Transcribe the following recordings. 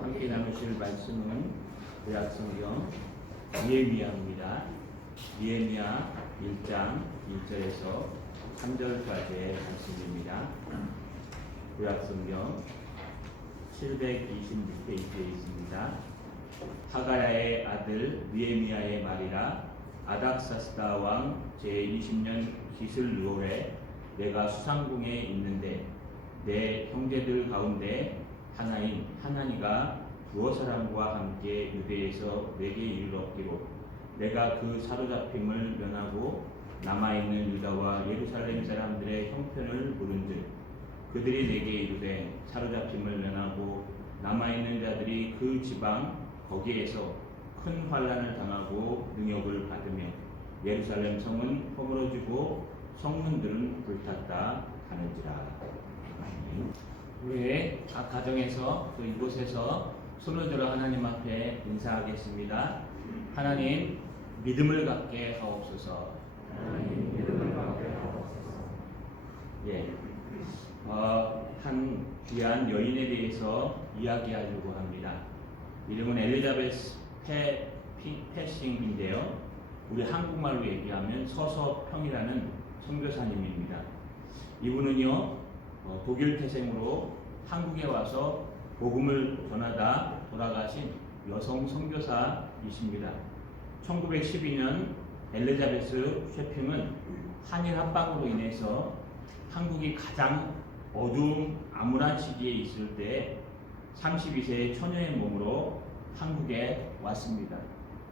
함께 나누실 말씀은 구약성경 니에미야입니다. 니에미야 1장 1절에서 3절까지의 말씀입니다. 구약성경 726페이지에 있습니다. 하가야의 아들 니에미야의 말이라. 아닥사스다 왕 제20년 기슬루올에 내가 수상궁에 있는데 내 형제들 가운데 하나인 하나니가 두어 사람과 함께 유대에서 내게 이르렀기로 내가 그 사로잡힘을 면하고 남아있는 유다와 예루살렘 사람들의 형편을 물은즉 그들이 내게 이르되 사로잡힘을 면하고 남아있는 자들이 그 지방 거기에서 큰 환난을 당하고 능욕을 받으며 예루살렘 성은 허물어지고 성문들은 불탔다 하는지라. 우리의 각 가정에서 또 이곳에서 손을 들어 하나님 앞에 인사하겠습니다. 하나님 믿음을 갖게 하옵소서. 예, 한 귀한 여인에 대해서 이야기하려고 합니다. 이름은 엘리자베스 패싱인데요. 우리 한국말로 얘기하면 서서평이라는 선교사님입니다. 이분은요, 독일 태생으로 한국에 와서 복음을 전하다 돌아가신 여성 선교사이십니다. 1912년 엘리자베스 쉐핑은 한일 합방으로 인해서 한국이 가장 어두운 암울한 시기에 있을 때 32세의 처녀의 몸으로 한국에 왔습니다.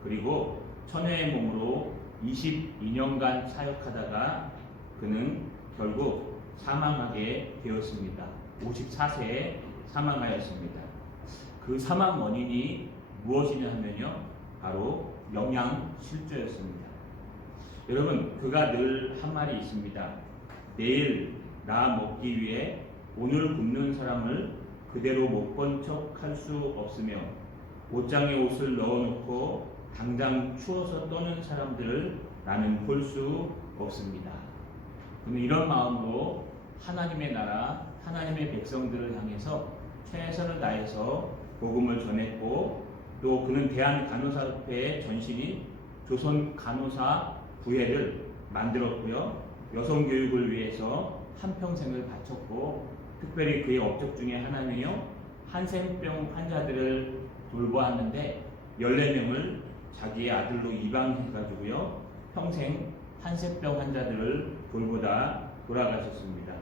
그리고 처녀의 몸으로 22년간 사역하다가 그는 결국 사망하게 되었습니다. 54세에 사망하였습니다. 그 사망 원인이 무엇이냐 하면요, 바로 영양실조였습니다. 여러분, 그가 늘 한 말이 있습니다. 내일 나 먹기 위해 오늘 굶는 사람을 그대로 못 본 척 할 수 없으며 옷장에 옷을 넣어놓고 당장 추워서 떠는 사람들을 나는 볼 수 없습니다. 그는 이런 마음으로 하나님의 나라, 하나님의 백성들을 향해서 최선을 다해서 복음을 전했고, 또 그는 대한간호사협회의 전신인 조선간호사 부회를 만들었고요. 여성교육을 위해서 한평생을 바쳤고, 특별히 그의 업적 중에 하나는요, 한센병 환자들을 돌보았는데 14명을 자기의 아들로 입양해가지고요, 평생 한센병 환자들을 돌보다 돌아가셨습니다.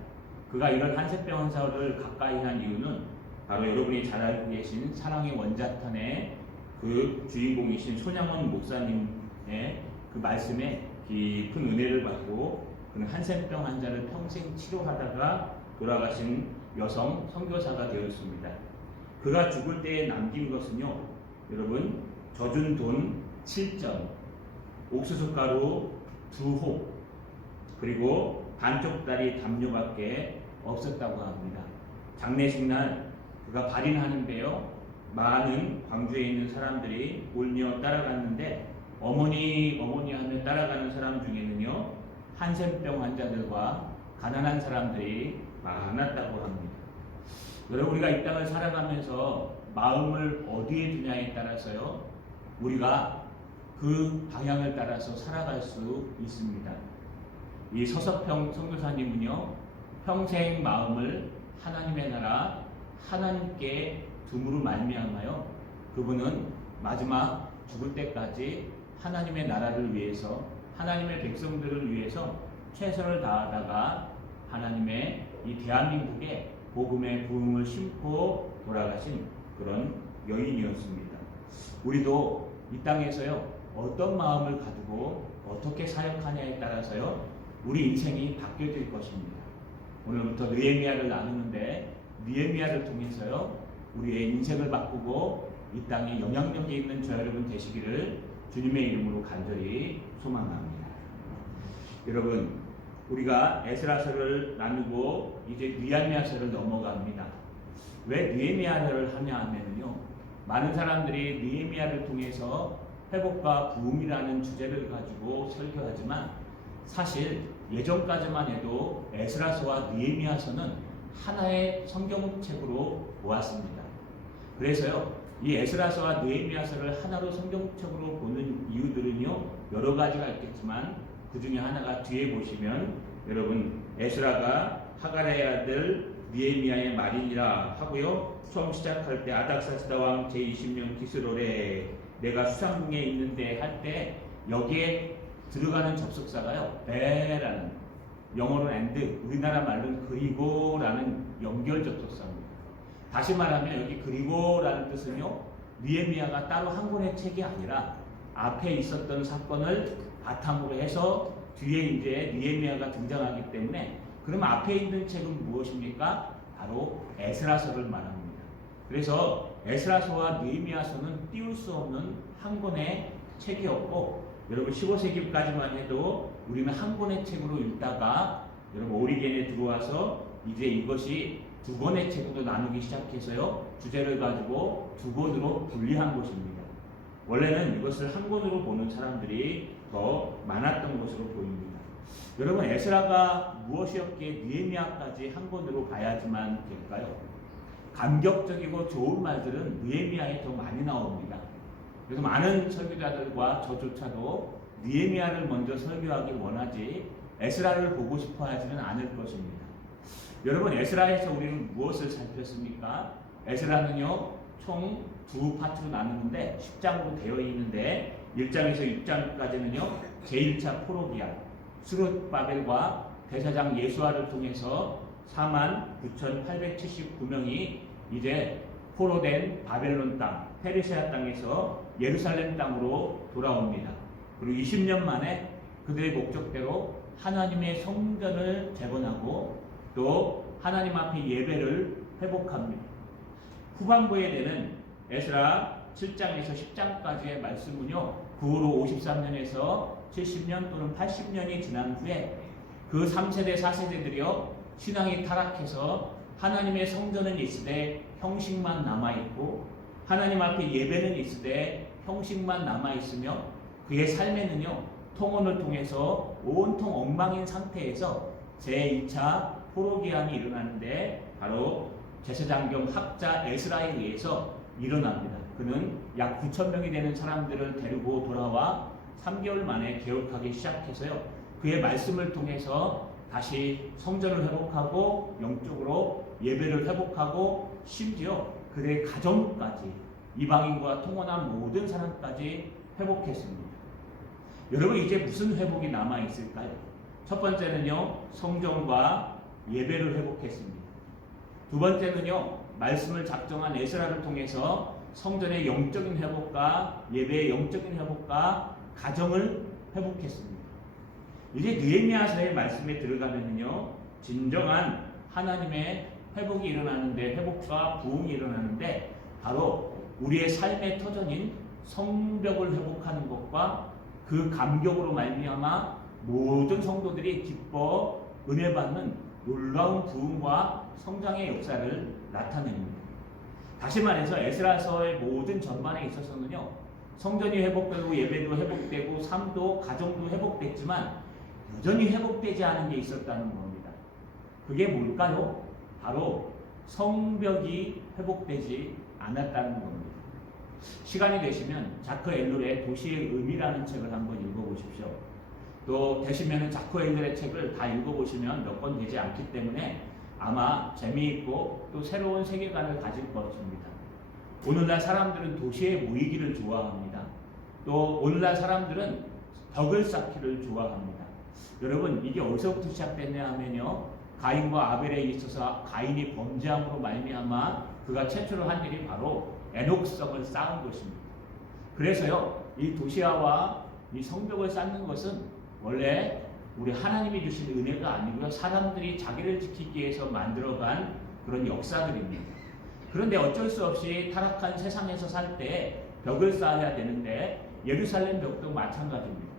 그가 이런 한센병 환자를 가까이 한 이유는 바로 여러분이 잘 알고 계신 사랑의 원자탄의 그 주인공이신 손양원 목사님의 그 말씀에 깊은 은혜를 받고 그는 한센병 환자를 평생 치료하다가 돌아가신 여성 선교사가 되었습니다. 그가 죽을 때에 남긴 것은요, 여러분, 젖은 돈 7전, 옥수수가루 2홉, 그리고 반쪽다리 담요밖에 없었다고 합니다. 장례식 날 그가 발인하는데요, 많은 광주에 있는 사람들이 울며 따라갔는데 어머니 하며 따라가는 사람 중에는요, 한센병 환자들과 가난한 사람들이 많았다고 합니다. 여러분, 우리가 이 땅을 살아가면서 마음을 어디에 두냐에 따라서요, 우리가 그 방향을 따라서 살아갈 수 있습니다. 이 서석평 선교사님은요, 평생 마음을 하나님의 나라, 하나님께 둠으로 말미암아요, 그분은 마지막 죽을 때까지 하나님의 나라를 위해서, 하나님의 백성들을 위해서 최선을 다하다가 하나님의 이 대한민국에 복음의 부흥을 심고 돌아가신 그런 여인이었습니다. 우리도 이 땅에서요, 어떤 마음을 가지고 어떻게 사역하냐에 따라서요, 우리 인생이 바뀌어질 것입니다. 오늘부터 느헤미야를 나누는데 느헤미야를 통해서요, 우리의 인생을 바꾸고 이 땅에 영향력이 있는 저 여러분 되시기를 주님의 이름으로 간절히 소망합니다. 여러분, 우리가 에스라서를 나누고 이제 느헤미야서를 넘어갑니다. 왜 느헤미야를 하냐 하면요, 많은 사람들이 느헤미야를 통해서 회복과 부흥이라는 주제를 가지고 설교하지만 사실 예전까지만 해도 에스라서와 느헤미야서는 하나의 성경책으로 보았습니다. 그래서요, 이 에스라서와 느헤미야서를 하나로 성경적으로 보는 이유들은요, 여러 가지가 있겠지만 그 중에 하나가 뒤에 보시면 여러분 에스라가 하갈의 아들 느헤미야의 말이니라 하고요. 처음 시작할 때 아닥사스다 왕 제20년 기스롤에 내가 수상궁에 있는데 할 때 여기에 들어가는 접속사가요, 베라는, 영어로는 and, 우리나라 말로는 그리고라는 연결 접속사입니다. 다시 말하면 여기 그리고라는 뜻은요, 느헤미야가 따로 한 권의 책이 아니라 앞에 있었던 사건을 바탕으로 해서 뒤에 이제 느헤미야가 등장하기 때문에, 그럼 앞에 있는 책은 무엇입니까? 바로 에스라서를 말합니다. 그래서 에스라서와 느헤미야서는 띄울 수 없는 한 권의 책이었고, 여러분 15세기까지만 해도 우리는 한 권의 책으로 읽다가 여러분 오리겐에 들어와서 이제 이것이 두 권의 책으로 나누기 시작해서요, 주제를 가지고 두 권으로 분리한 것입니다. 원래는 이것을 한 권으로 보는 사람들이 더 많았던 것으로 보입니다. 여러분 에스라가 무엇이었기에 느헤미야까지 한 권으로 봐야지만 될까요? 감격적이고 좋은 말들은 느헤미야에 더 많이 나옵니다. 그래서 많은 설교자들과 저조차도 느헤미야를 먼저 설교하기 원하지 에스라를 보고 싶어 하지는 않을 것입니다. 여러분 에스라에서 우리는 무엇을 살폈습니까? 에스라는요 총 두 파트로 나누는데 10장으로 되어 있는데 1장에서 6장까지는요 제1차 포로기한 스룹바벨과 대사장 예수아를 통해서 49,879명이 이제 포로된 바벨론 땅, 페르시아 땅에서 예루살렘 땅으로 돌아옵니다. 그리고 20년 만에 그들의 목적대로 하나님의 성전을 재건하고 또 하나님 앞에 예배를 회복합니다. 후반부에 되는 에스라 7장에서 10장까지의 말씀은요, 그 후로 53년에서 70년 또는 80년이 지난 후에 그 3세대, 4세대들이요, 신앙이 타락해서 하나님의 성전은 있으되 형식만 남아있고 하나님 앞에 예배는 있으되 형식만 남아있으며 그의 삶에는요 통혼을 통해서 온통 엉망인 상태에서 제2차 포로기한이 일어나는데 바로 제사장 겸 학자 에스라에 의해서 일어납니다. 그는 약 9,000명이 되는 사람들을 데리고 돌아와 3개월 만에 개혁하기 시작해서요, 그의 말씀을 통해서 다시 성전을 회복하고 영적으로 예배를 회복하고 심지어 그들의 가정까지 이방인과 통혼한 모든 사람까지 회복했습니다. 여러분 이제 무슨 회복이 남아있을까요? 첫 번째는요 성전과 예배를 회복했습니다. 두 번째는요 말씀을 작정한 에스라를 통해서 성전의 영적인 회복과 예배의 영적인 회복과 가정을 회복했습니다. 이제 느헤미야서의 말씀에 들어가면요 진정한 하나님의 회복이 일어나는데, 회복과 부흥이 일어나는데 바로 우리의 삶의 터전인 성벽을 회복하는 것과 그 감격으로 말미암아 모든 성도들이 기뻐 은혜 받는 놀라운 부흥과 성장의 역사를 나타냅니다. 다시 말해서 에스라서의 모든 전반에 있어서는요 성전이 회복되고 예배도 회복되고 삶도 가정도 회복됐지만 여전히 회복되지 않은 게 있었다는 겁니다. 그게 뭘까요? 바로 성벽이 회복되지 않았다는 겁니다. 시간이 되시면 자크 엘룰의 도시의 의미라는 책을 한번 읽어보십시오. 또 되시면 자크 엘룰의 책을 다 읽어보시면 몇 번 되지 않기 때문에 아마 재미있고 또 새로운 세계관을 가질 것입니다. 오늘날 사람들은 도시에 모이기를 좋아합니다. 또 오늘날 사람들은 덕을 쌓기를 좋아합니다. 여러분 이게 어디서부터 시작됐냐 하면요 가인과 아벨에 있어서 가인이 범죄함으로 말미암아 그가 최초로 한 일이 바로 에녹성을 쌓은 것입니다. 그래서요 이 도시화와 이 성벽을 쌓는 것은 원래 우리 하나님이 주신 은혜가 아니고요 사람들이 자기를 지키기 위해서 만들어간 그런 역사들입니다. 그런데 어쩔 수 없이 타락한 세상에서 살 때 벽을 쌓아야 되는데 예루살렘 벽도 마찬가지입니다.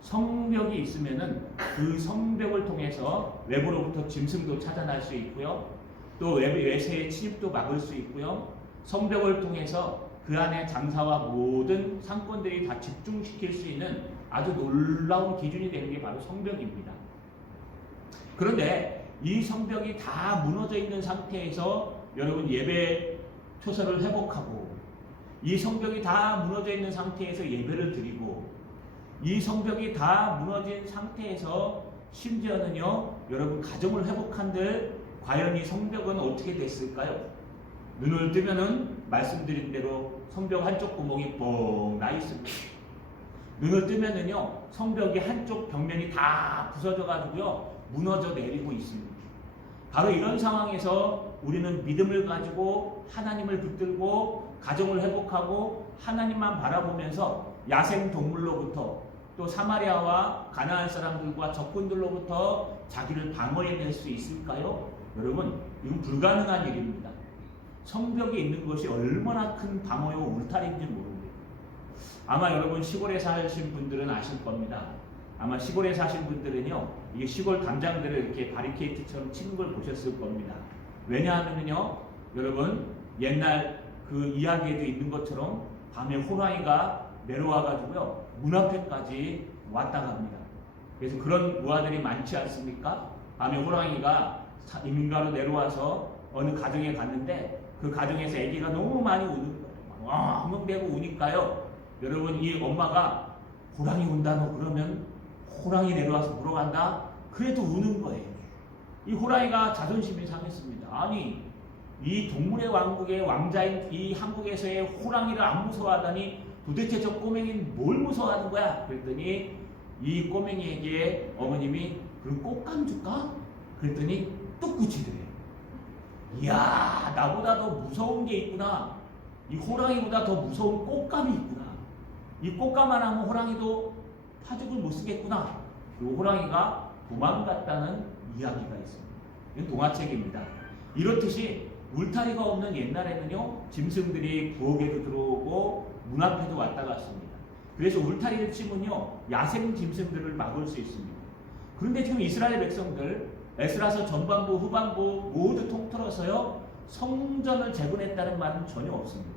성벽이 있으면은 그 성벽을 통해서 외부로부터 짐승도 차단할 수 있고요. 또 외세의 침입도 막을 수 있고요. 성벽을 통해서 그 안에 장사와 모든 상권들이 다 집중시킬 수 있는 아주 놀라운 기준이 되는 게 바로 성벽입니다. 그런데 이 성벽이 다 무너져 있는 상태에서 여러분 예배 초서를 회복하고 이 성벽이 다 무너져 있는 상태에서 예배를 드리고 이 성벽이 다 무너진 상태에서 심지어는요 여러분 가정을 회복한들 과연 이 성벽은 어떻게 됐을까요? 눈을 뜨면은 말씀드린 대로 성벽 한쪽 구멍이 뻥 나 있습니다. 눈을 뜨면은요 성벽이 한쪽 벽면이 다 부서져 가지고요 무너져 내리고 있습니다. 바로 이런 상황에서 우리는 믿음을 가지고 하나님을 붙들고 가정을 회복하고 하나님만 바라보면서 야생 동물로부터 또 사마리아와 가나안 사람들과 적군들로부터 자기를 방어해낼 수 있을까요? 여러분 이건 불가능한 일입니다. 성벽이 있는 것이 얼마나 큰 방어요 울타리인지 모릅니다. 아마 여러분 시골에 사신 분들은 아실 겁니다. 아마 시골에 사신 분들은요 이게 시골 담장들을 이렇게 바리케이트처럼 치는 걸 보셨을 겁니다. 왜냐하면요 여러분 옛날 그 이야기에도 있는 것처럼 밤에 호랑이가 내려와 가지고요 문 앞에까지 왔다 갑니다. 그래서 그런 무화들이 많지 않습니까? 밤에 호랑이가 인가로 내려와서 어느 가정에 갔는데 그 가정에서 아기가 너무 많이 우는 거예요. 엉엉대고 우니까요 여러분 이 엄마가 호랑이 온다 너 그러면 호랑이 내려와서 물어간다? 그래도 우는 거예요. 이 호랑이가 자존심이 상했습니다. 아니 이 동물의 왕국의 왕자인 이 한국에서의 호랑이를 안 무서워하다니 도대체 저 꼬맹이는 뭘 무서워하는 거야? 그랬더니 이 꼬맹이에게 어머님이 그럼 꽃감 줄까? 그랬더니 뚝구치더래요. 이야 나보다 더 무서운 게 있구나. 이 호랑이보다 더 무서운 꽃감이 있구나. 이 꽃감 하나면 호랑이도 파죽을 못 쓰겠구나. 그리고 호랑이가 도망갔다는 이야기가 있습니다. 이건 동화책입니다. 이렇듯이 울타리가 없는 옛날에는요 짐승들이 부엌에도 들어오고 문 앞에도 왔다 갔습니다. 그래서 울타리를 치면요 야생 짐승들을 막을 수 있습니다. 그런데 지금 이스라엘 백성들 에스라서 전반부 후반부 모두 통틀어서요 성전을 재건했다는 말은 전혀 없습니다.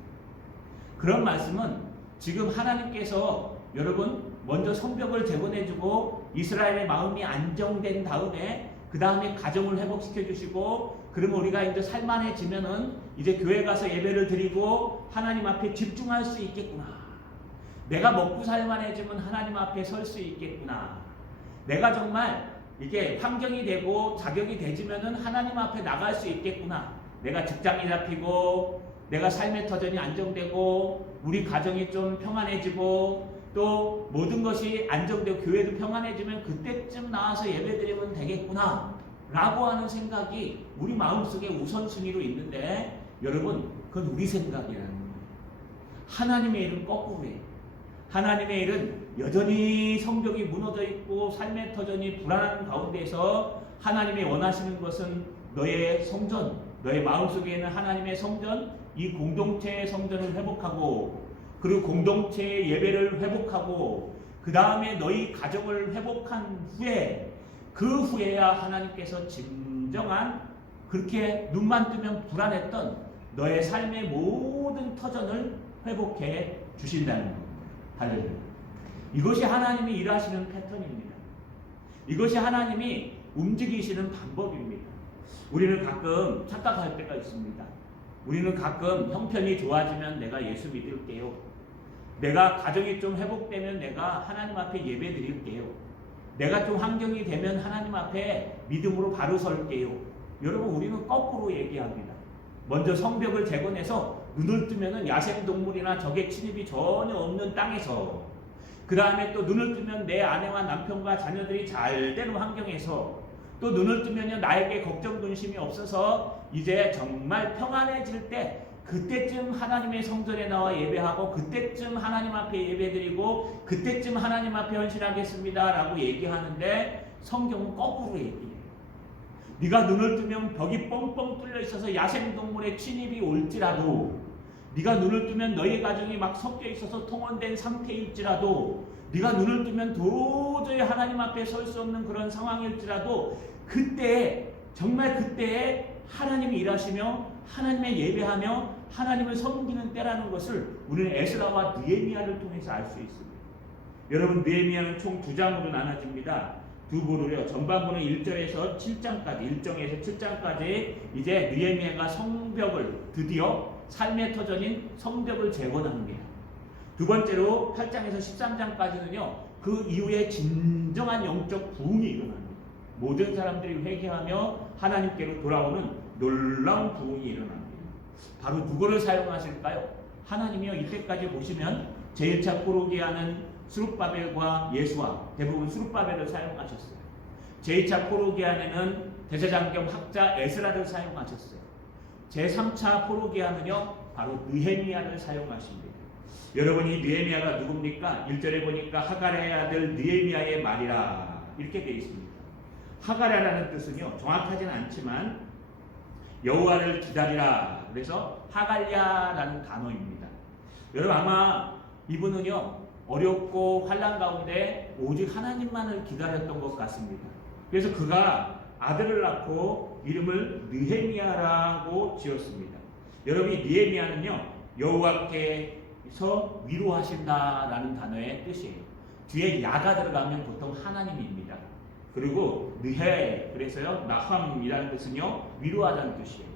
그런 말씀은 지금 하나님께서 여러분 먼저 성벽을 재건해주고 이스라엘의 마음이 안정된 다음에 그 다음에 가정을 회복시켜 주시고 그러면 우리가 이제 살만해지면은 이제 교회 가서 예배를 드리고 하나님 앞에 집중할 수 있겠구나. 내가 먹고 살만해지면 하나님 앞에 설 수 있겠구나. 내가 정말 이게 환경이 되고 자격이 되지면은 하나님 앞에 나갈 수 있겠구나. 내가 직장이 잡히고 내가 삶의 터전이 안정되고 우리 가정이 좀 평안해지고 또 모든 것이 안정되고 교회도 평안해지면 그때쯤 나와서 예배드리면 되겠구나 라고 하는 생각이 우리 마음속에 우선순위로 있는데 여러분 그건 우리 생각이라는 거예요. 하나님의 일은 거꾸로예요. 하나님의 일은 여전히 성벽이 무너져 있고 삶의 터전이 불안한 가운데서 하나님이 원하시는 것은 너의 성전, 너의 마음속에 있는 하나님의 성전, 이 공동체의 성전을 회복하고 그리고 공동체의 예배를 회복하고 그 다음에 너희 가정을 회복한 후에 그 후에야 하나님께서 진정한 그렇게 눈만 뜨면 불안했던 너의 삶의 모든 터전을 회복해 주신다는 겁니다. 할렐루야. 이것이 하나님이 일하시는 패턴입니다. 이것이 하나님이 움직이시는 방법입니다. 우리는 가끔 착각할 때가 있습니다. 우리는 가끔 형편이 좋아지면 내가 예수 믿을게요. 내가 가정이 좀 회복되면 내가 하나님 앞에 예배 드릴게요. 내가 좀 환경이 되면 하나님 앞에 믿음으로 바로 설게요. 여러분 우리는 거꾸로 얘기합니다. 먼저 성벽을 재건해서 눈을 뜨면은 야생동물이나 적의 침입이 전혀 없는 땅에서 그 다음에 또 눈을 뜨면 내 아내와 남편과 자녀들이 잘 되는 환경에서 또 눈을 뜨면요 나에게 걱정 근심이 없어서 이제 정말 평안해질 때 그때쯤 하나님의 성전에 나와 예배하고 그때쯤 하나님 앞에 예배드리고 그때쯤 하나님 앞에 헌신하겠습니다 라고 얘기하는데 성경은 거꾸로 얘기해요. 네가 눈을 뜨면 벽이 뻥뻥 뚫려 있어서 야생동물의 침입이 올지라도 네가 눈을 뜨면 너희 가정이 막 섞여 있어서 통원된 상태일지라도 네가 눈을 뜨면 도저히 하나님 앞에 설 수 없는 그런 상황일지라도 그때 정말 그때에 하나님이 일하시며 하나님의 예배하며 하나님을 섬기는 때라는 것을 우리는 에스라와 느헤미야를 통해서 알 수 있습니다. 여러분 느헤미야는 총 2장으로 나눠집니다. 두 부로요. 전반부는 1절에서 7장까지 1장에서 7장까지 이제 느헤미야가 성벽을 드디어 삶의 터전인 성벽을 재건합니다. 두 번째로 8장에서 13장까지는요. 그 이후에 진정한 영적 부흥이 일어납니다. 모든 사람들이 회개하며 하나님께로 돌아오는 놀라운 부흥이 일어납니다. 바로 누구를 사용하실까요? 하나님이요. 이때까지 보시면 제1차 포로기아는 스룹바벨과 예수와 대부분 스룹바벨을 사용하셨어요. 제2차 포로기아는 대제장경 학자 에스라를 사용하셨어요. 제3차 포로기아는요. 바로 느헤미야를 사용하십니다. 여러분 이 느헤미야가 누굽니까? 1절에 보니까 하갈의 아들 느헤미야의 말이라 이렇게 되어 있습니다. 하갈야라는 뜻은요. 정확하지는 않지만 여호와를 기다리라. 그래서 하갈야라는 단어입니다. 여러분 아마 이분은요. 어렵고 환난 가운데 오직 하나님만을 기다렸던 것 같습니다. 그래서 그가 아들을 낳고 이름을 느헤미야라고 지었습니다. 여러분 이 느헤미야는요. 여호와께서 위로하신다라는 단어의 뜻이에요. 뒤에 야가 들어가면 보통 하나님입니다. 그리고 느헤 그래서요. 나함이라는 뜻은요. 위로하다는 뜻이에요.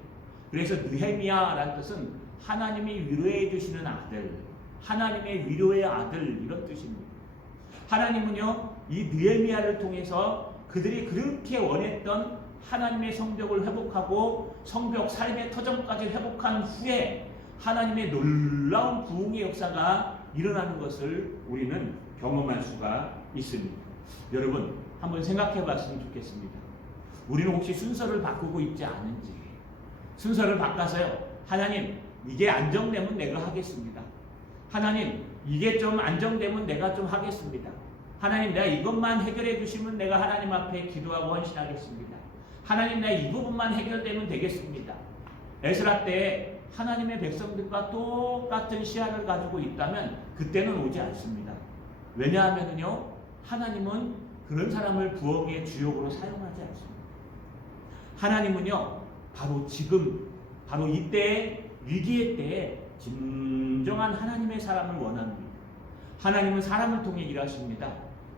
그래서 느헤미야라는 뜻은 하나님이 위로해 주시는 아들, 하나님의 위로의 아들 이런 뜻입니다. 하나님은요. 이 느헤미야를 통해서 그들이 그렇게 원했던 하나님의 성벽을 회복하고 성벽 삶의 터전까지 회복한 후에 하나님의 놀라운 부흥의 역사가 일어나는 것을 우리는 경험할 수가 있습니다. 여러분 한번 생각해 봤으면 좋겠습니다. 우리는 혹시 순서를 바꾸고 있지 않은지, 순서를 바꿔서요. 하나님 이게 안정되면 내가 하겠습니다. 하나님 이게 좀 안정되면 내가 좀 하겠습니다. 하나님 내가 이것만 해결해 주시면 내가 하나님 앞에 기도하고 헌신하겠습니다. 하나님 내가 이 부분만 해결되면 되겠습니다. 에스라 때 하나님의 백성들과 똑같은 시야를 가지고 있다면 그때는 오지 않습니다. 왜냐하면요 하나님은 그런 사람을 부흥의 주역으로 사용하지 않습니다. 하나님은요 바로 지금 바로 이때 위기의 때에 진정한 하나님의 사람을 원합니다. 하나님은 사람을 통해 일하십니다.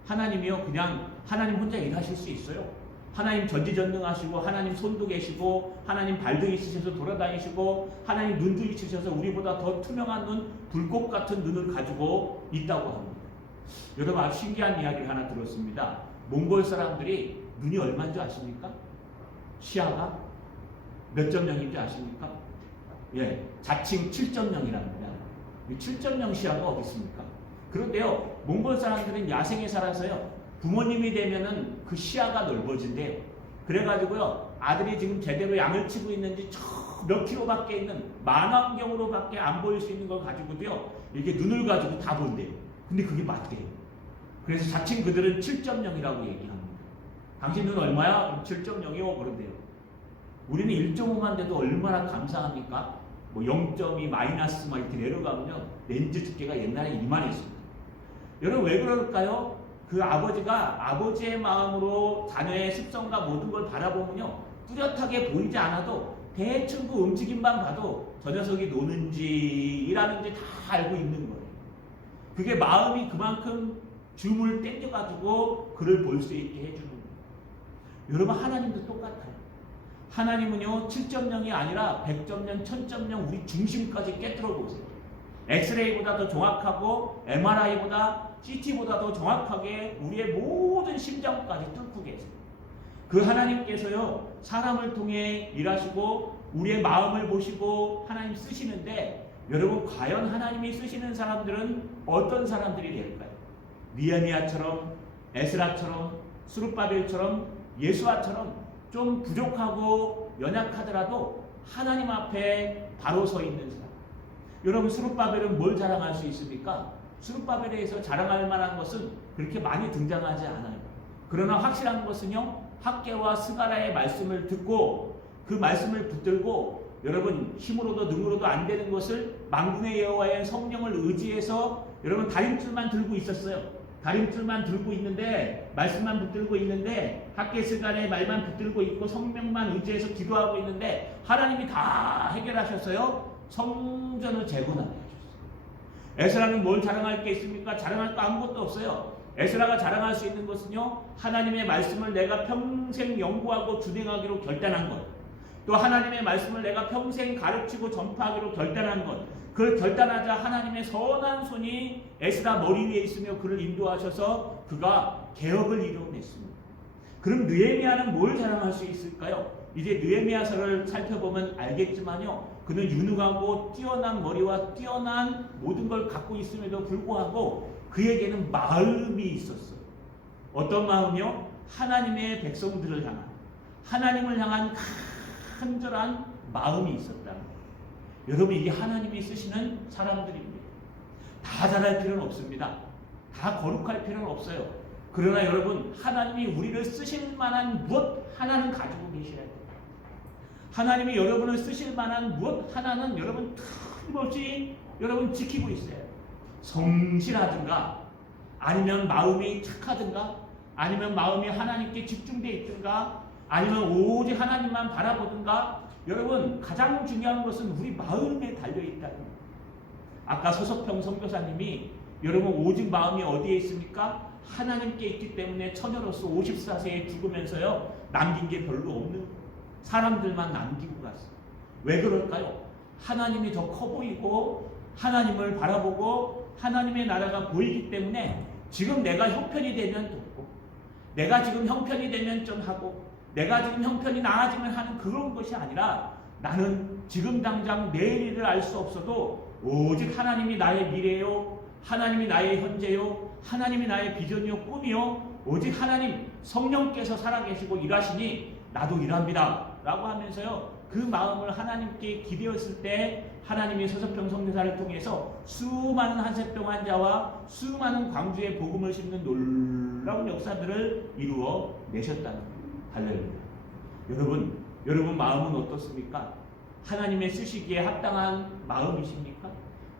하나님이요 그냥 하나님 혼자 일하실 수 있어요. 하나님 전지전능하시고 하나님 손도 계시고 하나님 발도 있으셔서 돌아다니시고 하나님 눈도 있으셔서 우리보다 더 투명한 눈, 불꽃 같은 눈을 가지고 있다고 합니다. 여러분 아주 신기한 이야기를 하나 들었습니다. 몽골 사람들이 눈이 얼마인 줄 아십니까? 시야가 몇 점 0인지 아십니까? 예, 자칭 7.0이랍니다. 7.0 시야가 어디 있습니까? 그런데요, 몽골 사람들은 야생에 살아서요, 부모님이 되면은 그 시야가 넓어진대요. 그래가지고요, 아들이 지금 제대로 양을 치고 있는지 몇 킬로밖에 있는 만환경으로밖에 안 보일 수 있는 걸 가지고도요, 이렇게 눈을 가지고 다 본대요. 근데 그게 맞대요. 그래서 자칭 그들은 7.0이라고 얘기합니다. 당신 눈 얼마야? 7.0이요? 그런데요. 우리는 1.5만 돼도 얼마나 감사합니까? 뭐 0.2 마이너스 막 이렇게 내려가면요, 렌즈 두께가 옛날에 이만했습니다. 여러분 왜 그럴까요? 그 아버지가 아버지의 마음으로 자녀의 습성과 모든 걸 바라보면요, 뚜렷하게 보이지 않아도 대충 그 움직임만 봐도 저 녀석이 노는지 일하는지 다 알고 있는 거예요. 그게 마음이 그만큼 줌을 당겨가지고 그를 볼 수 있게 해주는 거예요. 여러분 하나님도 똑같아요. 하나님은요 7.0이 아니라 100.0, 1000.0 우리 중심까지 깨뜨려 보세요. 엑스레이보다 더 정확하고 MRI보다 CT보다 더 정확하게 우리의 모든 심장까지 뚫고 계세요. 그 하나님께서요 사람을 통해 일하시고 우리의 마음을 보시고 하나님 쓰시는데, 여러분 과연 하나님이 쓰시는 사람들은 어떤 사람들이 될까요? 느헤미야처럼, 에스라처럼, 스룹바벨처럼, 예수아처럼 좀 부족하고 연약하더라도 하나님 앞에 바로 서 있는 사람. 여러분 스룹바벨은 뭘 자랑할 수 있습니까? 스룹바벨에서 자랑할 만한 것은 그렇게 많이 등장하지 않아요. 그러나 확실한 것은요, 학개와 스가랴의 말씀을 듣고 그 말씀을 붙들고 여러분 힘으로도 능으로도 안 되는 것을 만군의 여호와의 성령을 의지해서 여러분 다림줄만 들고 있었어요. 다림줄만 들고 있는데, 말씀만 붙들고 있는데, 학개 스가랴의 말만 붙들고 있고 성령만 의지해서 기도하고 있는데 하나님이 다 해결하셨어요. 성전을 재건하게 하셨어요. 에스라는 뭘 자랑할 게 있습니까? 자랑할 거 아무것도 없어요. 에스라가 자랑할 수 있는 것은요, 하나님의 말씀을 내가 평생 연구하고 준행하기로 결단한 것, 또 하나님의 말씀을 내가 평생 가르치고 전파하기로 결단한 것, 그걸 결단하자 하나님의 선한 손이 에스라 머리 위에 있으며 그를 인도하셔서 그가 개혁을 이루어냈습니다. 그럼 느헤미야는 뭘 자랑할 수 있을까요? 이제 느헤미야서를 살펴보면 알겠지만요, 그는 유능하고 뛰어난 머리와 뛰어난 모든 걸 갖고 있음에도 불구하고 그에게는 마음이 있었어요. 어떤 마음이요? 하나님의 백성들을 향한, 하나님을 향한 간절한 마음이 있었다는 거예요. 여러분, 이게 하나님이 쓰시는 사람들입니다. 다 잘할 필요는 없습니다. 다 거룩할 필요는 없어요. 그러나 여러분, 하나님이 우리를 쓰실 만한 무엇 하나는 가지고 계셔야 돼요. 하나님이 여러분을 쓰실 만한 무엇 하나는 여러분 틀림없이 여러분 지키고 있어요. 성실하든가, 아니면 마음이 착하든가, 아니면 마음이 하나님께 집중되어 있든가, 아니면 오직 하나님만 바라보든가, 여러분 가장 중요한 것은 우리 마음에 달려있다는 거예요. 아까 서석평 선교사님이 여러분 오직 마음이 어디에 있습니까? 하나님께 있기 때문에 처녀로서 54세에 죽으면서요 남긴 게 별로 없는 사람들만 남기고 갔어요. 왜 그럴까요? 하나님이 더 커 보이고 하나님을 바라보고 하나님의 나라가 보이기 때문에 지금 내가 형편이 되면 돕고, 내가 지금 형편이 되면 좀 하고, 내가 지금 형편이 나아지면 하는 그런 것이 아니라, 나는 지금 당장 내일을 알 수 없어도 오직 하나님이 나의 미래요, 하나님이 나의 현재요, 하나님이 나의 비전이요, 꿈이요, 오직 하나님 성령께서 살아계시고 일하시니 나도 일합니다 라고 하면서요 그 마음을 하나님께 기대었을 때 하나님이 서석평 선교사를 통해서 수많은 한세병 환자와 수많은 광주의 복음을 심는 놀라운 역사들을 이루어 내셨다는 거예요. 할렐루야. 여러분 마음은 어떻습니까? 하나님의 쓰시기에 합당한 마음이십니까?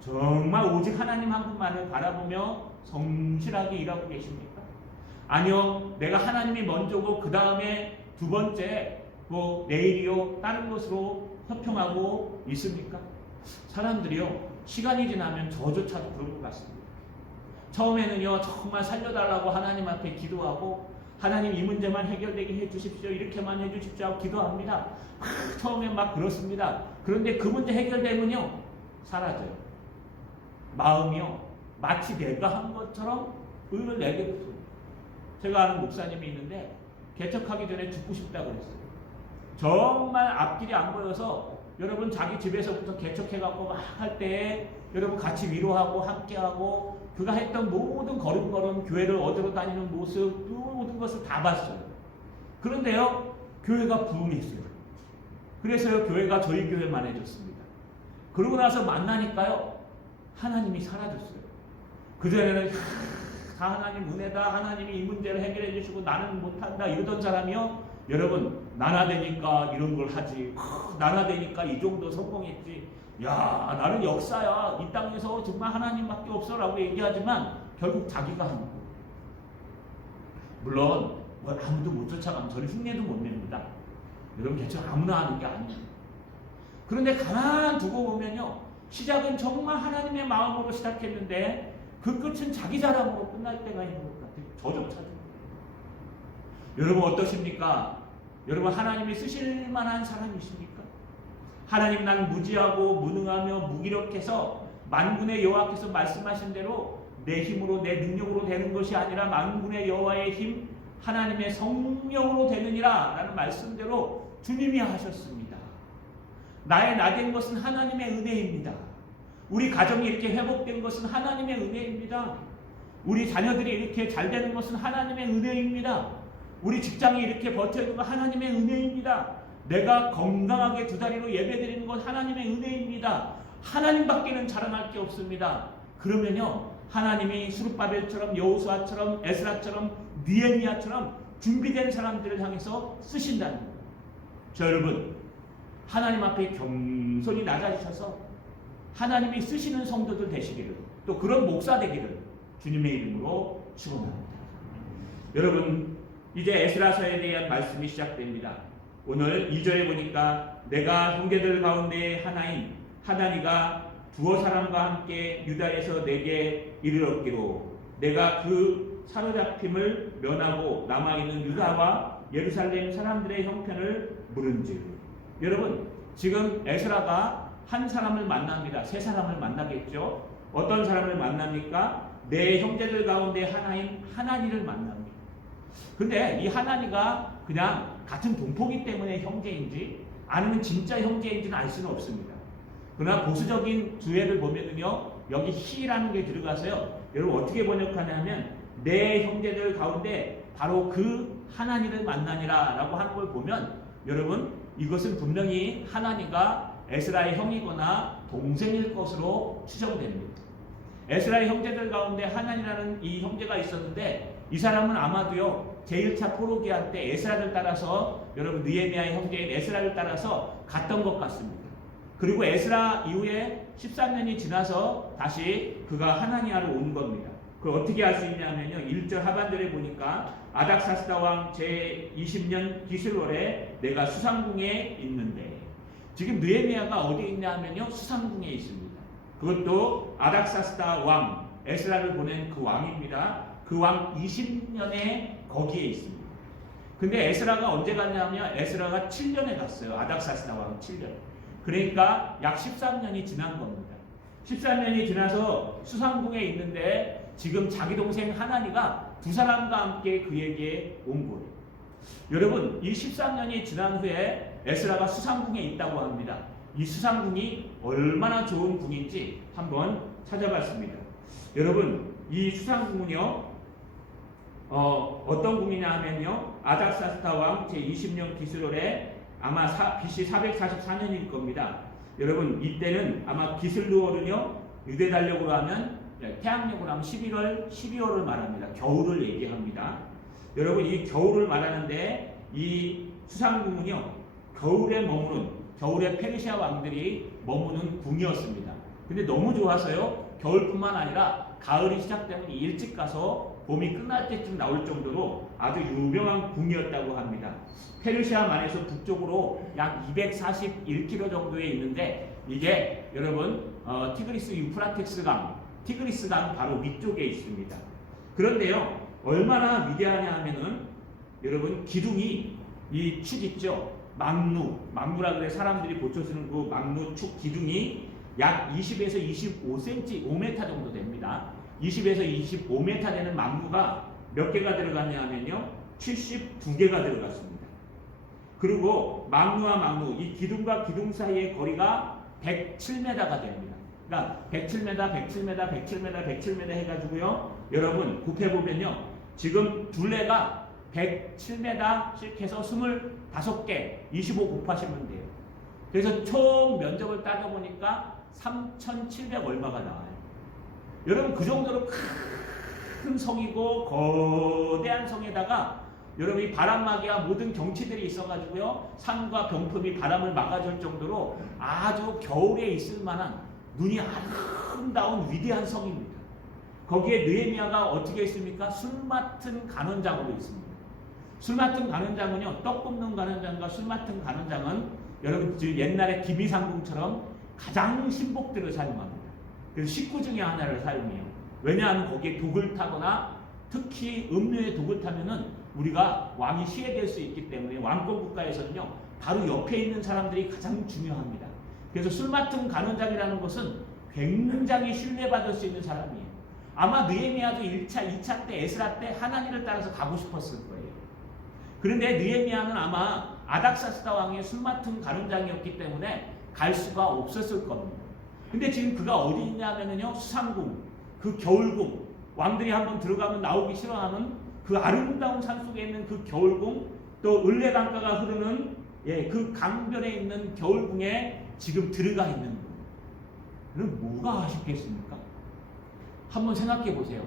정말 오직 하나님 한 분만을 바라보며 성실하게 일하고 계십니까? 아니요, 내가 하나님이 먼저고 그 다음에 두 번째 뭐 내일이요 다른 것으로 협평하고 있습니까? 사람들이요 시간이 지나면 저조차도 그런 것 같습니다. 처음에는요 정말 살려달라고 하나님 앞에 기도하고, 하나님 이 문제만 해결되게 해주십시오, 이렇게만 해주십시오 하고 기도합니다. 처음에 막 그렇습니다. 그런데 그 문제 해결되면요 사라져요. 마음이요 마치 내가 한 것처럼 의를 내게 돼요. 제가 아는 목사님이 있는데 개척하기 전에 죽고 싶다고 그랬어요. 정말 앞길이 안 보여서 여러분 자기 집에서부터 개척해갖고 막 할 때 여러분 같이 위로하고 함께하고 그가 했던 모든 걸음걸음, 교회를 어디로 다니는 모습, 모든 것을 다 봤어요. 그런데요 교회가 부흥했어요. 그래서요 교회가 저희 교회만 해줬습니다. 그러고 나서 만나니까요 하나님이 사라졌어요. 그전에는 다 하나님 은혜다, 하나님이 이 문제를 해결해 주시고 나는 못한다 이러던 사람이요 여러분 나나되니까 이런 걸 하지, 나나되니까 이 정도 성공했지, 야 나는 역사야, 이 땅에서 정말 하나님밖에 없어 라고 얘기하지만 결국 자기가 하는 거예요. 물론 뭐 아무도 못 쫓아가면 저는 흉내도 못 냅니다. 여러분 개척 아무나 하는 게 아니에요. 그런데 가만 두고 보면요 시작은 정말 하나님의 마음으로 시작했는데 그 끝은 자기 자랑으로 끝날 때가 있는 것 같아요. 저조차도. 여러분 어떠십니까? 여러분 하나님이 쓰실 만한 사람이십니까? 하나님 나는 무지하고 무능하며 무기력해서 만군의 여호와께서 말씀하신 대로 내 힘으로 내 능력으로 되는 것이 아니라 만군의 여호와의 힘 하나님의 성령으로 되느니라 라는 말씀대로 주님이 하셨습니다. 나의 나된 것은 하나님의 은혜입니다. 우리 가정이 이렇게 회복된 것은 하나님의 은혜입니다. 우리 자녀들이 이렇게 잘 되는 것은 하나님의 은혜입니다. 우리 직장이 이렇게 버텨주는 건 하나님의 은혜입니다. 내가 건강하게 두 다리로 예배드리는 건 하나님의 은혜입니다. 하나님밖에는 자랑할 게 없습니다. 그러면요 하나님이 수룹바벨처럼 여호수아처럼 에스라처럼 느헤미야처럼 준비된 사람들을 향해서 쓰신다는 거예요. 자 여러분 하나님 앞에 겸손히 낮아지셔서 하나님이 쓰시는 성도들 되시기를, 또 그런 목사 되기를 주님의 이름으로 축원합니다. 여러분 이제 에스라서에 대한 말씀이 시작됩니다. 오늘 2절에 보니까 내가 형제들 가운데 하나인 하나니가 두어 사람과 함께 유다에서 내게 이르렀기로 내가 그 사로잡힘을 면하고 남아있는 유다와 예루살렘 사람들의 형편을 물은즉. 여러분, 지금 에스라가 한 사람을 만납니다. 세 사람을 만나겠죠. 어떤 사람을 만납니까? 내 형제들 가운데 하나인 하나니를 만납니다. 근데 이 하나니가 그냥 같은 동포기 때문에 형제인지 아니면 진짜 형제인지는 알 수는 없습니다. 그러나 보수적인 주해를 보면은요, 여기 히라는 게 들어가서요, 여러분 어떻게 번역하냐면 내 형제들 가운데 바로 그 하나니를 만나니라 라고 하는 걸 보면, 여러분 이것은 분명히 하나니가 에스라의 형이거나 동생일 것으로 추정됩니다. 에스라의 형제들 가운데 하나니라는 이 형제가 있었는데, 이 사람은 아마도요 제1차 포로기한 때 에스라를 따라서, 여러분 느헤미야의 형제인 에스라를 따라서 갔던 것 같습니다. 그리고 에스라 이후에 13년이 지나서 다시 그가 하나니아로 온 겁니다. 그걸 어떻게 알 수 있냐면요, 1절 하반절에 보니까 아닥사스다 왕 제20년 기슬월에 내가 수상궁에 있는데, 지금 느헤미야가 어디 있냐면요, 수상궁에 있습니다. 그것도 아닥사스다 왕 에스라를 보낸 그 왕입니다. 그 왕 20년에 거기에 있습니다. 근데 에스라가 언제 갔냐면 에스라가 7년에 갔어요. 아닥사스다 왕 7년. 그러니까 약 13년이 지난 겁니다. 13년이 지나서 수상궁에 있는데 지금 자기 동생 하나니가 두 사람과 함께 그에게 온 거예요. 여러분, 이 13년이 지난 후에 에스라가 수상궁에 있다고 합니다. 이 수상궁이 얼마나 좋은 궁인지 한번 찾아봤습니다. 여러분, 이 수상궁은요, 어떤 궁이냐 하면요, 아닥사스다 왕 제20년 기슬월에 아마 BC 444년일 겁니다. 여러분, 이때는 아마 기슬루월은요, 유대 달력으로 하면, 태양력으로 하면 12월을 말합니다. 겨울을 얘기합니다. 여러분, 이 겨울을 말하는데 이 수상궁은요, 겨울에 페르시아 왕들이 머무는 궁이었습니다. 근데 너무 좋아서요, 겨울뿐만 아니라 가을이 시작되면 일찍 가서 봄이 끝날 때쯤 나올 정도로 아주 유명한 궁이었다고 합니다. 페르시아만에서 북쪽으로 약 241km 정도에 있는데, 이게 여러분 티그리스 유프라테스 강, 티그리스 강 바로 위쪽에 있습니다. 그런데요, 얼마나 위대하냐 하면은, 여러분 기둥이, 이 축 있죠, 망루라 그래 사람들이 고쳐 쓰는 그 망루 축 기둥이 약 20에서 25cm, 5m 정도 됩니다. 20에서 25m 되는 망루가 몇 개가 들어갔냐 하면요, 72개가 들어갔습니다. 그리고 망루와 망루, 이 기둥과 기둥 사이의 거리가 107m가 됩니다. 그러니까 107m 해가지고요, 여러분 곱해보면요, 지금 둘레가 107m씩 해서 25개, 25 곱하시면 돼요. 그래서 총 면적을 따져보니까 3,700 얼마가 나와요. 여러분, 그 정도로 큰 성이고 거대한 성에다가 여러분 이 바람막이와 모든 경치들이 있어가지고요, 산과 병풍이 바람을 막아줄 정도로 아주 겨울에 있을 만한 눈이 아름다운 위대한 성입니다. 거기에 느헤미야가 어떻게 있습니까? 술 맡은 간원장으로 있습니다. 술 맡은 간원장은요, 떡 굽는 간원장과 술 맡은 간원장은 여러분 옛날에 기미상궁처럼 가장 신복들을 사용합니다. 그래서 식구 중에 하나를 사용해요. 왜냐하면 거기에 독을 타거나 특히 음료에 독을 타면은 우리가 왕이 시해될 수 있기 때문에 왕권 국가에서는요, 바로 옆에 있는 사람들이 가장 중요합니다. 그래서 술 맡은 간원장이라는 것은 굉장히 신뢰받을 수 있는 사람이에요. 아마 느헤미야도 1차, 2차 때 에스라 때 하나니를 따라서 가고 싶었을 거예요. 그런데 느헤미야는 아마 아닥사스다 왕의 술 맡은 간원장이었기 때문에 갈 수가 없었을 겁니다. 근데 지금 그가 어디 있냐면요, 수상궁, 그 겨울궁, 왕들이 한번 들어가면 나오기 싫어하는 그 아름다운 산속에 있는 그 겨울궁, 또 을레강가가 흐르는 그 강변에 있는 겨울궁에 지금 들어가 있는 겁니다. 그럼 뭐가 아쉽겠습니까? 한번 생각해 보세요.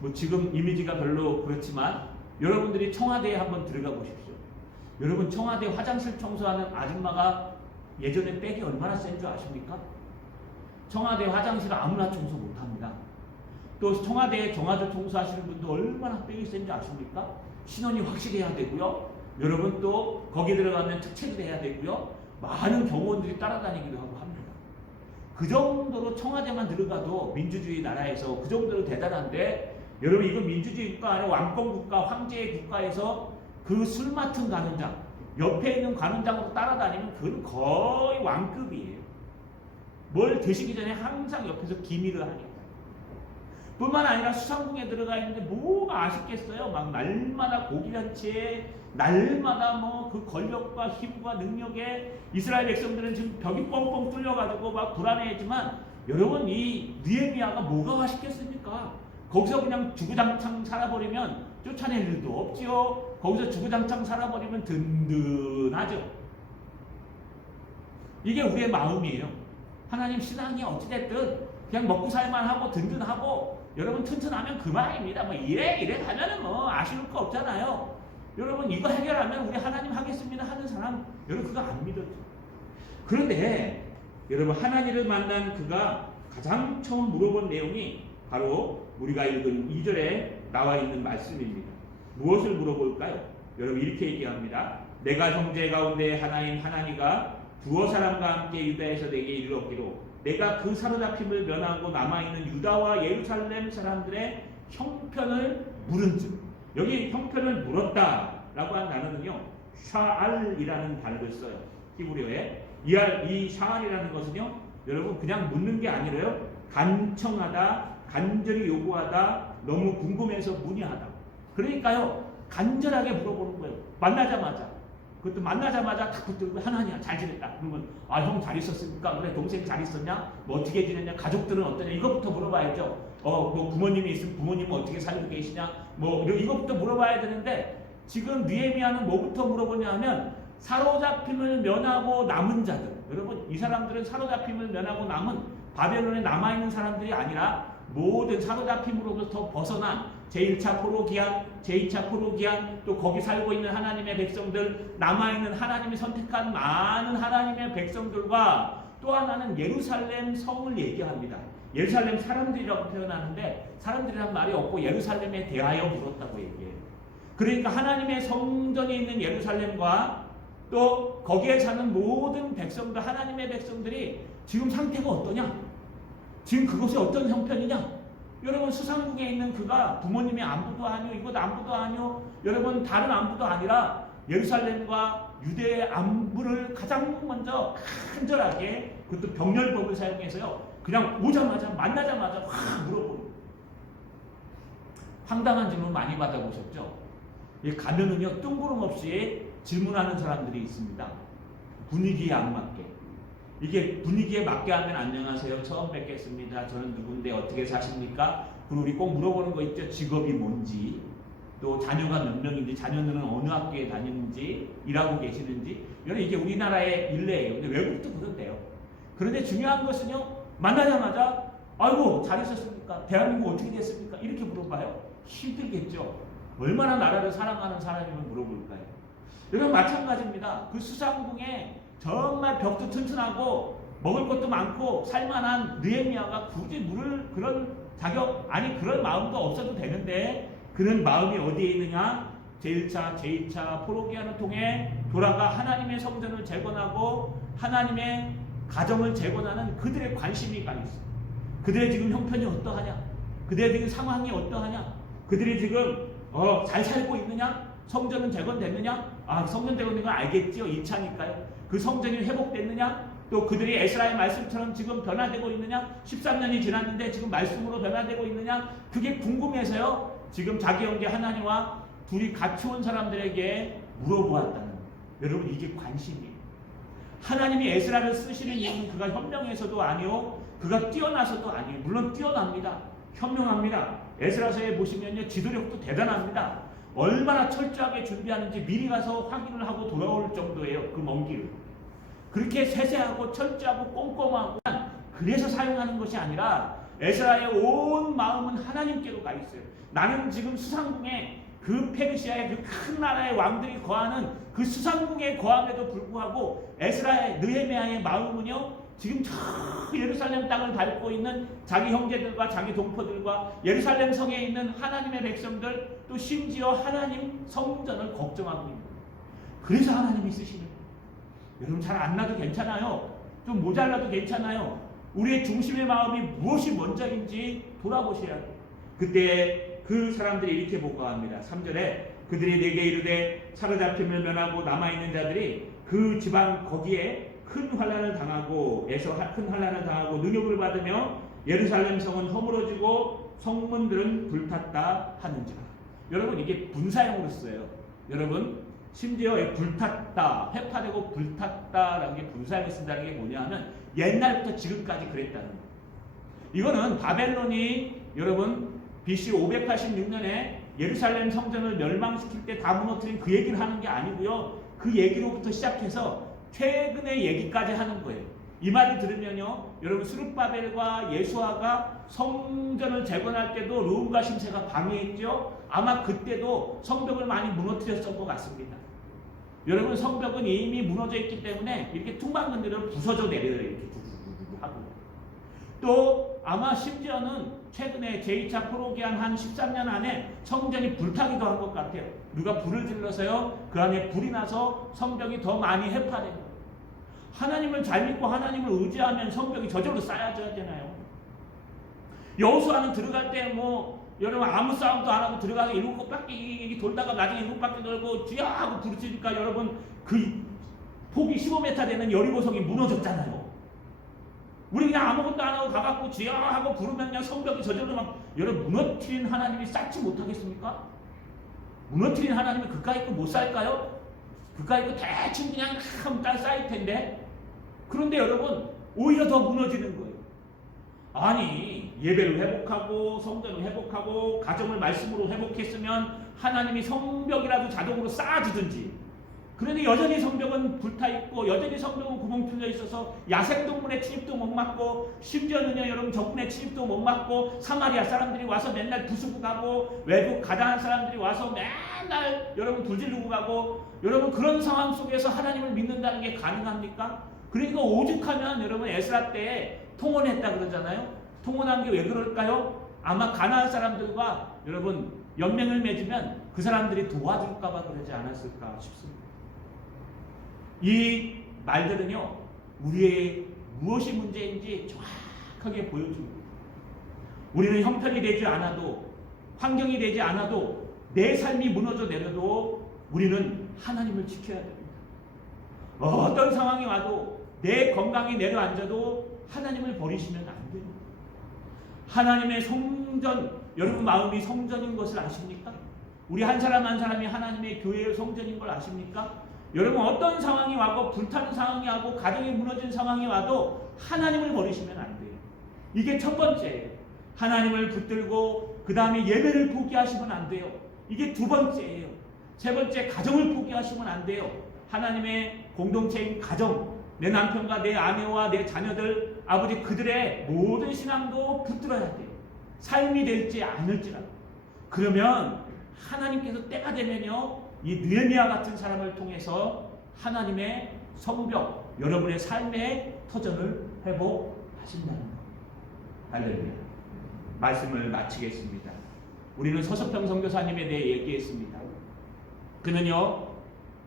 뭐 지금 이미지가 별로 그렇지만 여러분들이 청와대에 한번 들어가 보십시오. 여러분, 청와대 화장실 청소하는 아줌마가 예전에 백이 얼마나 센 줄 아십니까? 청와대 화장실을 아무나 청소 못합니다. 또 청와대에 정화조 청소하시는 분도 얼마나 백이 센지 아십니까? 신원이 확실해야 되고요. 여러분 또 거기 들어가면 특채도 해야 되고요. 많은 경호원들이 따라다니기도 하고 합니다. 그 정도로 청와대만 들어가도 민주주의 나라에서 그 정도로 대단한데, 여러분 이거 민주주의 국가 아니라 왕권 국가, 황제의 국가에서 그 술 맡은 간원장, 옆에 있는 관원장으로 따라다니면 그건 거의 왕급이에요. 뭘 드시기 전에 항상 옆에서 기밀을 하니까. 뿐만 아니라 수상궁에 들어가 있는데 뭐가 아쉽겠어요. 막 날마다 고기잔치에 날마다 뭐 그 권력과 힘과 능력에 이스라엘 백성들은 지금 벽이 뻥뻥 뚫려가지고 막 불안해했지만, 여러분 이 느헤미야가 뭐가 아쉽겠습니까? 거기서 그냥 주구장창 살아버리면 쫓아낼 일도 없지요. 거기서 주구장창 살아버리면 든든하죠. 이게 우리의 마음이에요. 하나님 신앙이 어찌됐든 그냥 먹고 살만 하고 든든하고 여러분 튼튼하면 그만입니다. 뭐 이래 하면은 뭐 아쉬울 거 없잖아요. 여러분 이거 해결하면 우리 하나님 하겠습니다 하는 사람, 여러분 그거 안 믿었죠. 그런데 여러분 하나님을 만난 그가 가장 처음 물어본 내용이 바로 우리가 읽은 2절에 나와 있는 말씀입니다. 무엇을 물어볼까요? 여러분 이렇게 얘기합니다. 내가 형제 가운데 하나니가 두어 사람과 함께 유다에서 내게 이르렀기로 내가 그 사로잡힘을 면하고 남아있는 유다와 예루살렘 사람들의 형편을 물은즉, 여기 형편을 물었다라고 한 단어는요 샤알이라는 단어를 써요. 히브리어에 이 샤알이라는 것은요 여러분 그냥 묻는 게 아니라요 간청하다, 간절히 요구하다, 너무 궁금해서 문의하다. 그러니까요 간절하게 물어보는 거예요. 그것도 만나자마자 탁 붙들고 하나님 잘 지냈다. 그러면 형 잘 있었습니까? 그래 동생 잘 있었냐? 뭐 어떻게 지냈냐? 가족들은 어떠냐? 이것부터 물어봐야죠. 뭐 부모님이 있으면 부모님은 어떻게 살고 계시냐? 뭐 이것부터 물어봐야 되는데, 지금 느헤미야는 뭐부터 물어보냐 하면 사로잡힘을 면하고 남은 자들. 여러분 이 사람들은 사로잡힘을 면하고 남은 바벨론에 남아있는 사람들이 아니라 모든 사로잡힘으로부터 벗어난 제1차 포로기한, 제2차 포로기한, 또 거기 살고 있는 하나님의 백성들, 남아있는 하나님이 선택한 많은 하나님의 백성들과, 또 하나는 예루살렘 성을 얘기합니다. 예루살렘 사람들이라고 표현하는데 사람들이란 말이 없고 예루살렘에 대하여 물었다고 얘기해요. 그러니까 하나님의 성전이 있는 예루살렘과 또 거기에 사는 모든 백성들, 하나님의 백성들이 지금 상태가 어떠냐? 지금 그것이 어떤 형편이냐? 여러분 수상궁에 있는 그가 부모님의 안부도 아니요, 이것 안부도 아니요, 여러분 다른 안부도 아니라 예루살렘과 유대의 안부를 가장 먼저 간절하게, 그것도 병렬법을 사용해서요 그냥 오자마자 만나자마자 확 물어보는, 황당한 질문 많이 받아보셨죠? 가면은요 뜬구름없이 질문하는 사람들이 있습니다. 분위기에 안 맞게. 이게 분위기에 맞게 하면 안녕하세요, 처음 뵙겠습니다, 저는 누군데 어떻게 사십니까? 그리고 우리 꼭 물어보는 거 있죠. 직업이 뭔지, 또 자녀가 몇 명인지, 자녀들은 어느 학교에 다니는지, 일하고 계시는지. 이게 우리나라의 일례예요. 근데 외국도 그런데요. 그런데 중요한 것은요 만나자마자 아이고 잘 있었습니까? 대한민국 어떻게 됐습니까? 이렇게 물어봐요. 힘들겠죠. 얼마나 나라를 사랑하는 사람이면 물어볼까요? 여러분 마찬가지입니다. 그 수상궁에 정말 벽도 튼튼하고 먹을 것도 많고 살만한 느헤미야가 굳이 물을 그런 자격, 아니 그런 마음도 없어도 되는데, 그런 마음이 어디에 있느냐? 제1차, 제2차 포로기한을 통해 돌아가 하나님의 성전을 재건하고 하나님의 가정을 재건하는 그들의 관심이 가 있어요. 그들의 지금 형편이 어떠하냐? 그들의 지금 상황이 어떠하냐? 그들이 지금 잘 살고 있느냐? 성전은 재건됐느냐? 성전 재건된 건 알겠지요. 2차니까요. 그 성전이 회복됐느냐? 또 그들이 에스라의 말씀처럼 지금 변화되고 있느냐? 13년이 지났는데 지금 말씀으로 변화되고 있느냐? 그게 궁금해서요 지금 자기 형제 하나님과 둘이 같이 온 사람들에게 물어보았다는 거예요. 여러분 이게 관심이에요. 하나님이 에스라를 쓰시는 이유는 그가 현명해서도 아니요, 그가 뛰어나서도 아니에요. 물론 뛰어납니다. 현명합니다. 에스라서에 보시면요 지도력도 대단합니다. 얼마나 철저하게 준비하는지 미리 가서 확인을 하고 돌아올 정도예요. 그 먼 길을. 그렇게 세세하고 철저하고 꼼꼼하고, 그래서 사용하는 것이 아니라 에스라의 온 마음은 하나님께로 가 있어요. 나는 지금 수상궁에 그 페르시아의 그 큰 나라의 왕들이 거하는 그 수상궁에 거함에도 불구하고 에스라의 느헤미야의 마음은요 지금 저 예루살렘 땅을 밟고 있는 자기 형제들과 자기 동포들과 예루살렘 성에 있는 하나님의 백성들, 또 심지어 하나님 성전을 걱정하고 있는 거예요. 그래서 하나님이 쓰시는 거예요. 여러분 잘 안 나도 괜찮아요. 좀 모자라도 괜찮아요. 우리의 중심의 마음이 무엇이 먼저인지 돌아보셔야 돼요. 그때 그 사람들이 이렇게 보고합니다. 3절에 그들이 내게 이르되 사로잡힘을 면하고 남아있는 자들이 그 지방 거기에 큰 환난을 당하고 능욕을 받으며 예루살렘 성은 허물어지고 성문들은 불탔다 하는지라. 여러분, 이게 분사형으로 써요. 여러분, 심지어 불탔다, 회파되고 불탔다라는 게 분사형을 쓴다는 게 뭐냐면 옛날부터 지금까지 그랬다는 거예요. 이거는 바벨론이 여러분 BC 586년에 예루살렘 성전을 멸망시킬 때 다 무너뜨린 그 얘기를 하는 게 아니고요. 그 얘기로부터 시작해서 최근의 얘기까지 하는 거예요. 이 말을 들으면요, 여러분 스룹바벨과 예수아가 성전을 재건할 때도 르움과 심세가 방해했죠. 아마 그때도 성벽을 많이 무너뜨렸을 것 같습니다. 여러분, 성벽은 이미 무너져 있기 때문에 이렇게 퉁방근들을 부서져 내려요. 이렇게 하고. 또 아마 심지어는 최근에 제2차 포로기한 한 13년 안에 성전이 불타기도 한 것 같아요. 누가 불을 질러서요, 그 안에 불이 나서 성벽이 더 많이 해파된 거예요. 하나님을 잘 믿고 하나님을 의지하면 성벽이 저절로 쌓여져야 되나요? 여호수아는 들어갈 때 여러분 아무 싸움도 안 하고 들어가서 7바퀴 돌다가 나중에 7바퀴 돌고 쥐야 하고 부르짖으니까 여러분 그 폭이 15m 되는 여리고성이 무너졌잖아요. 우리 그냥 아무것도 안 하고 가갖고 쥐야 하고 부르면 그냥 성벽이 저절로 막 여러분 무너뜨린 하나님이 쌓지 못하겠습니까? 무너뜨린 하나님이 그까이 있고 못 살까요? 그까이 있고 대충 그냥 딱 쌓일 텐데. 그런데 여러분 오히려 더 무너지는 거예요. 아니, 예배를 회복하고 성전을 회복하고 가정을 말씀으로 회복했으면 하나님이 성벽이라도 자동으로 쌓아주든지. 그런데 여전히 성벽은 불타있고 여전히 성벽은 구멍 뚫려 있어서 야생동물의 침입도 못 막고, 심지어는요 여러분 적군의 침입도 못 막고, 사마리아 사람들이 와서 맨날 부수고 가고, 외국 가난한 사람들이 와서 맨날 여러분 불질르고 가고, 여러분 그런 상황 속에서 하나님을 믿는다는 게 가능합니까? 그러니까 오죽하면 여러분 에스라 때 통혼했다 그러잖아요. 통혼한 게 왜 그럴까요? 아마 가난한 사람들과 여러분 연맹을 맺으면 그 사람들이 도와줄까 봐 그러지 않았을까 싶습니다. 이 말들은요 우리의 무엇이 문제인지 정확하게 보여줍니다. 우리는 형편이 되지 않아도, 환경이 되지 않아도, 내 삶이 무너져 내려도 우리는 하나님을 지켜야 됩니다. 어떤 상황이 와도, 내 건강이 내려앉아도 하나님을 버리시면 안 됩니다. 하나님의 성전, 여러분 마음이 성전인 것을 아십니까? 우리 한 사람 한 사람이 하나님의 교회의 성전인 걸 아십니까? 여러분 어떤 상황이 와고, 불타는 상황이 와고, 가정이 무너진 상황이 와도 하나님을 버리시면 안 돼요. 이게 첫 번째예요. 하나님을 붙들고 그 다음에 예배를 포기하시면 안 돼요. 이게 두 번째예요. 세 번째, 가정을 포기하시면 안 돼요. 하나님의 공동체인 가정, 내 남편과 내 아내와 내 자녀들, 아버지 그들의 모든 신앙도 붙들어야 돼요. 삶이 될지 않을지라도. 그러면 하나님께서 때가 되면요 이 느헤미야 같은 사람을 통해서 하나님의 성벽, 여러분의 삶의 터전을 회복하신다는 것. 할렐루야. 말씀을 마치겠습니다. 우리는 서석평 선교사님에 대해 얘기했습니다. 그는요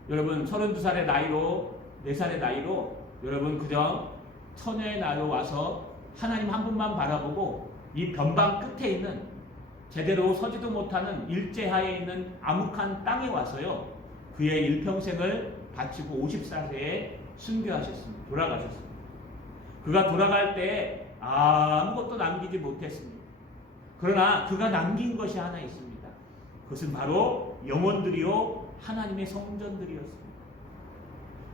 여러분 32살의 나이로, 4살의 나이로 여러분 그저 처녀의 나이로 와서 하나님 한 분만 바라보고 이 변방 끝에 있는 제대로 서지도 못하는 일제하에 있는 암흑한 땅에 와서요 그의 일평생을 바치고 50살에 순교하셨습니다. 돌아가셨습니다. 그가 돌아갈 때 아무것도 남기지 못했습니다. 그러나 그가 남긴 것이 하나 있습니다. 그것은 바로 영혼들이요 하나님의 성전들이었습니다.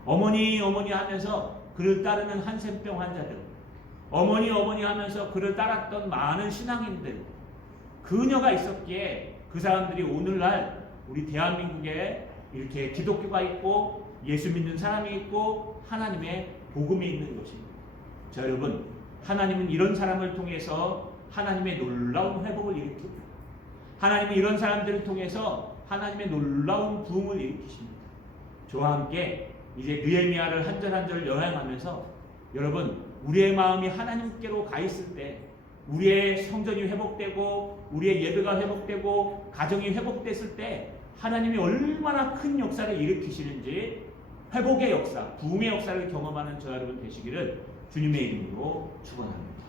어머니 하면서 그를 따르는 한센병 환자들, 어머니 하면서 그를 따랐던 많은 신앙인들, 그녀가 있었기에 그 사람들이 오늘날 우리 대한민국에 이렇게 기독교가 있고 예수 믿는 사람이 있고 하나님의 복음이 있는 것입니다. 자, 여러분 하나님은 이런 사람을 통해서 하나님의 놀라운 회복을 일으킵니다. 하나님은 이런 사람들을 통해서 하나님의 놀라운 부흥을 일으키십니다. 저와 함께 이제 느헤미야를 한 절 한 절 여행하면서 여러분 우리의 마음이 하나님께로 가 있을 때, 우리의 성전이 회복되고 우리의 예배가 회복되고 가정이 회복됐을 때 하나님이 얼마나 큰 역사를 일으키시는지, 회복의 역사, 부흥의 역사를 경험하는 저 여러분 되시기를 주님의 이름으로 축원합니다.